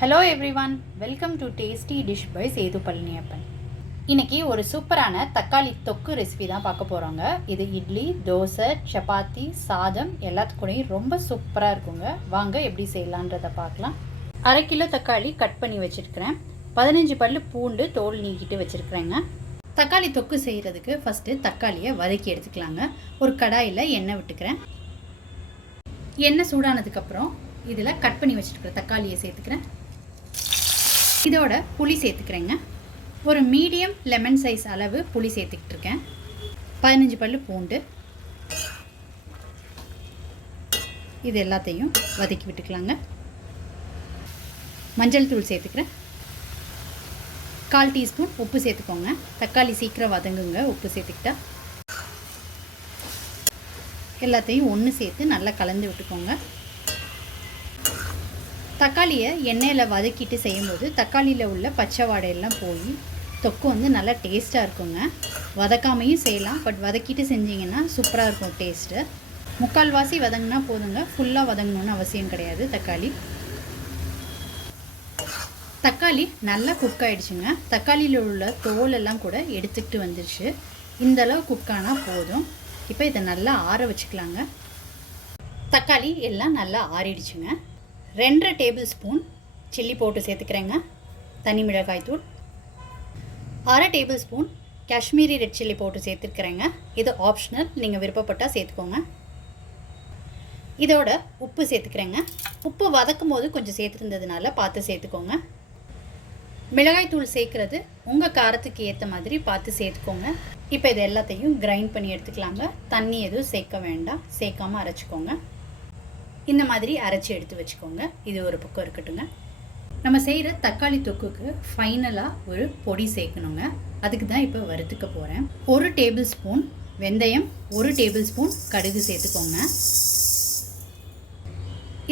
Hello everyone, welcome to tasty dish by Sethu Palaniappan. இன்றைக்கி ஒரு சூப்பரான தக்காளி தொக்கு ரெசிபி தான் பார்க்க போகிறோங்க. இது இட்லி, தோசை, சப்பாத்தி, சாதம் எல்லாத்துக்கூடையும் ரொம்ப சூப்பராக இருக்குங்க. வாங்க எப்படி செய்யலான்றதை பார்க்கலாம். 1/2 கிலோ தக்காளி கட் பண்ணி வச்சுருக்கிறேன். 15 பல்லு பூண்டு தோல் நீக்கிட்டு வச்சுருக்கிறேங்க. தக்காளி தொக்கு செய்கிறதுக்கு ஃபஸ்ட்டு தக்காளியை வதக்கி எடுத்துக்கலாங்க. ஒரு கடாயில் எண்ணெய் விட்டுக்கிறேன். எண்ணெய் சூடானதுக்கப்புறம் இதில் கட் பண்ணி வச்சுருக்கிற தக்காளியை சேர்த்துக்கிறேன். இதோட புளி சேர்த்துக்கிறேங்க. ஒரு மீடியம் லெமன் சைஸ் அளவு புளி சேர்த்துக்கிட்டு இருக்கேன். 15 பல்லு பூண்டு, இது எல்லாத்தையும் வதக்கி விட்டுக்கலாங்க. மஞ்சள் தூள் சேர்த்துக்கிறேன். 1/4 டீஸ்பூன் உப்பு சேர்த்துக்கோங்க. தக்காளி சீக்கிரம் வதங்குங்க உப்பு சேர்த்துக்கிட்டா. எல்லாத்தையும் ஒன்று சேர்த்து நல்லா கலந்து விட்டுக்கோங்க. தக்காளியை எண்ணெயில் வதக்கிட்டு செய்யும்போது தக்காளியில் உள்ள பச்சை வாடையெல்லாம் போய் தொக்கு வந்து நல்லா டேஸ்ட்டாக இருக்குங்க. வதக்காமையும் செய்யலாம், பட் வதக்கிட்டு செஞ்சிங்கன்னா சூப்பராக இருக்கும் டேஸ்ட்டு. 3/4 வாசி வதங்கினா போதுங்க, ஃபுல்லாக வதங்கணுன்னு அவசியம் கிடையாது. தக்காளி நல்லா குக் ஆகிடுச்சுங்க. தக்காளியில் உள்ள தோலெல்லாம் கூட எடுத்துக்கிட்டு வந்துடுச்சு. இந்தளவு குக்கானால் போதும். இப்போ இதை நல்லா ஆற வச்சுக்கலாங்க. தக்காளி எல்லாம் நல்லா ஆறிடுச்சுங்க. 2 டேபிள் ஸ்பூன் சில்லி பவுடர் சேர்த்துக்கிறேங்க. தனி மிளகாய் தூள் 1/2 tablespoon Kashmiri red chilli powder சேர்த்துக்கிறேங்க. இது ஆப்ஷனல், நீங்கள் விருப்பப்பட்டால் சேர்த்துக்கோங்க. இதோட உப்பு சேர்த்துக்கிறேங்க. உப்பு வதக்கும் போது கொஞ்சம் சேர்த்துருந்ததுனால பார்த்து சேர்த்துக்கோங்க. மிளகாய் தூள் சேர்க்குறது உங்கள் காரத்துக்கு ஏற்ற மாதிரி பார்த்து சேர்த்துக்கோங்க. இப்போ இது எல்லாத்தையும் கிரைண்ட் பண்ணி எடுத்துக்கலாங்க. தண்ணி எதுவும் சேர்க்க வேண்டாம், சேர்க்காமல் அரைச்சிக்கோங்க. இந்த மாதிரி அரைச்சி எடுத்து வச்சுக்கோங்க. இது ஒரு பக்கம் இருக்கட்டுங்க. நம்ம செய்கிற தக்காளி தொக்குக்கு ஃபைனலாக ஒரு பொடி சேர்க்கணுங்க. அதுக்கு தான் இப்போ வறுத்துக்க போகிறேன். 1 டேபிள் ஸ்பூன் வெந்தயம், 1 டேபிள் ஸ்பூன் கடுகு சேர்த்துக்கோங்க.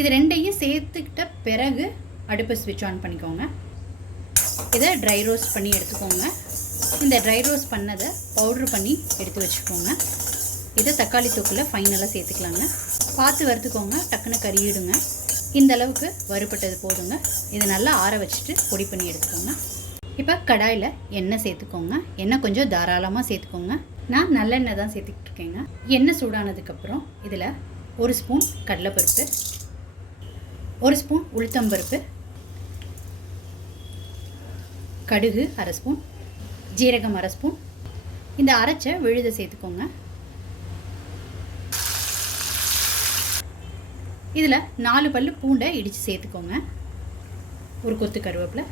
இது ரெண்டையும் சேர்த்துக்கிட்ட பிறகு அடுப்பை ஸ்விட்ச் ஆன் பண்ணிக்கோங்க. இதை ட்ரை ரோஸ்ட் பண்ணி எடுத்துக்கோங்க. இந்த ட்ரை ரோஸ்ட் பண்ணதை பவுட்ரு பண்ணி எடுத்து வச்சுக்கோங்க. இதை தக்காளி தொக்கில் ஃபைனலாக சேர்த்துக்கலாங்க. பார்த்து வறுத்துக்கோங்க, டக்குன்னு கறியிடுங்க. இந்த அளவுக்கு வறுபட்டது போதுங்க. இதை நல்லா ஆற வச்சுட்டு பொடி பண்ணி எடுத்துக்கோங்க. இப்போ கடாயில் எண்ணெய் சேர்த்துக்கோங்க. எண்ணெய் கொஞ்சம் தாராளமாக சேர்த்துக்கோங்க. நான் நல்லெண்ணெய் தான் சேர்த்துக்கிட்டு இருக்கேங்க. எண்ணெய் சூடானதுக்கப்புறம் இதில் 1 ஸ்பூன் கடலைப்பருப்பு, 1 ஸ்பூன் உளுத்தம்பருப்பு, கடுகு 1/2 ஸ்பூன், ஜீரகம் 1/2 ஸ்பூன், இந்த அரைச்ச விழுதை சேர்த்துக்கோங்க. இதில் 4 பல்லு பூண்டை இடித்து சேர்த்துக்கோங்க. ஒரு கொத்து கருவேப்பிலை,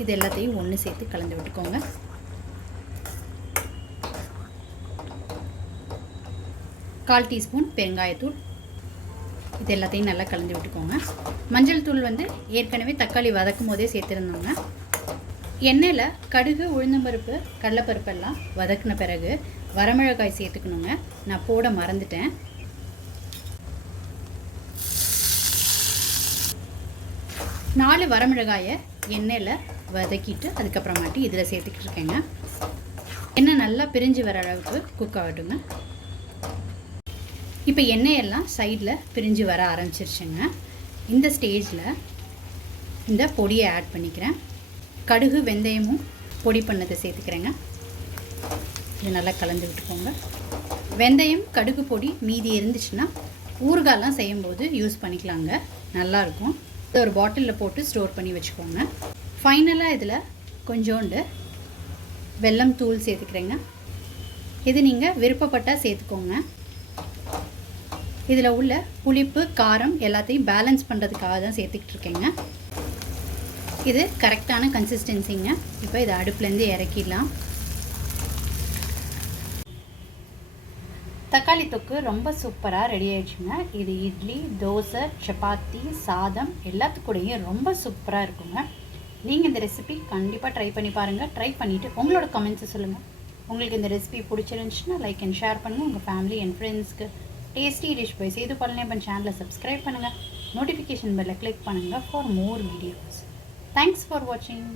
இது எல்லாத்தையும் ஒன்று சேர்த்து கலந்து விட்டுக்கோங்க. கால் டீஸ்பூன் பெருங்காயத்தூள், இது எல்லாத்தையும் நல்லா கலந்து விட்டுக்கோங்க. மஞ்சள் தூள் வந்து ஏற்கனவே தக்காளி வதக்கும் போதே சேர்த்துருந்தோங்க. எண்ணெயில் கடுகு, உளுந்தம்பருப்பு, கடலைப்பருப்பெல்லாம் வதக்கின பிறகு வரமிளகாய் சேர்த்துக்கணுங்க. நான் போட மறந்துட்டேன். 4 வரமிளகாயை எண்ணெயில் வதக்கிட்டு அதுக்கப்புறமாட்டி இதில் சேர்த்துக்கிட்டு இருக்கேங்க. எண்ணெய் நல்லா பிரிஞ்சு வர அளவுக்கு குக் ஆகட்டுங்க. இப்போ எண்ணெயெல்லாம் சைடில் பிரிஞ்சு வர ஆரம்பிச்சிருச்சுங்க. இந்த ஸ்டேஜில் இந்த பொடியை ஆட் பண்ணிக்கிறேன். கடுகு, வெந்தயமும் பொடி பண்ணதை சேர்த்துக்கிறேங்க. இது நல்லா கலந்து விட்டுக்கோங்க. வெந்தயம், கடுகு பொடி மீதி இருந்துச்சுன்னா ஊறுகாயெல்லாம் செய்யும்போது யூஸ் பண்ணிக்கலாங்க, நல்லாயிருக்கும். இதை ஒரு பாட்டிலில் போட்டு ஸ்டோர் பண்ணி வச்சுக்கோங்க. ஃபைனலாக இதில் கொஞ்சோண்டு வெல்லம் தூள் சேர்த்துக்கிறேங்க. இது நீங்கள் விருப்பப்பட்டால் சேர்த்துக்கோங்க. இதில் உள்ள புளிப்பு, காரம் எல்லாத்தையும் பேலன்ஸ் பண்ணுறதுக்காக தான் சேர்த்துக்கிட்டு இருக்கேங்க. இது கரெக்டான கன்சிஸ்டன்சிங்க. இப்போ இதை அடுப்புலேருந்து இறக்கிடலாம். தக்காளி தொக்கு ரொம்ப சூப்பராக ரெடி ஆகிடுச்சுங்க. இது இட்லி, தோசை, சப்பாத்தி, சாதம் எல்லாத்துக்கூடையும் ரொம்ப சூப்பராக இருக்குங்க. நீங்கள் இந்த ரெசிபி கண்டிப்பாக ட்ரை பண்ணி பாருங்கள். ட்ரை பண்ணிவிட்டு உங்களோட கமெண்ட்ஸை சொல்லுங்கள். உங்களுக்கு இந்த ரெசிபி பிடிச்சிருந்துச்சுன்னா லைக் அண்ட் ஷேர் பண்ணுங்கள். உங்கள் ஃபேமிலி அண்ட் ஃப்ரெண்ட்ஸ்க்கு tasty dish by Sethu Palaniappan சேனலை சப்ஸ்கிரைப் பண்ணுங்கள். நோட்டிஃபிகேஷன் பெல்லை கிளிக் பண்ணுங்கள் for more videos. Thanks for வாட்சிங்.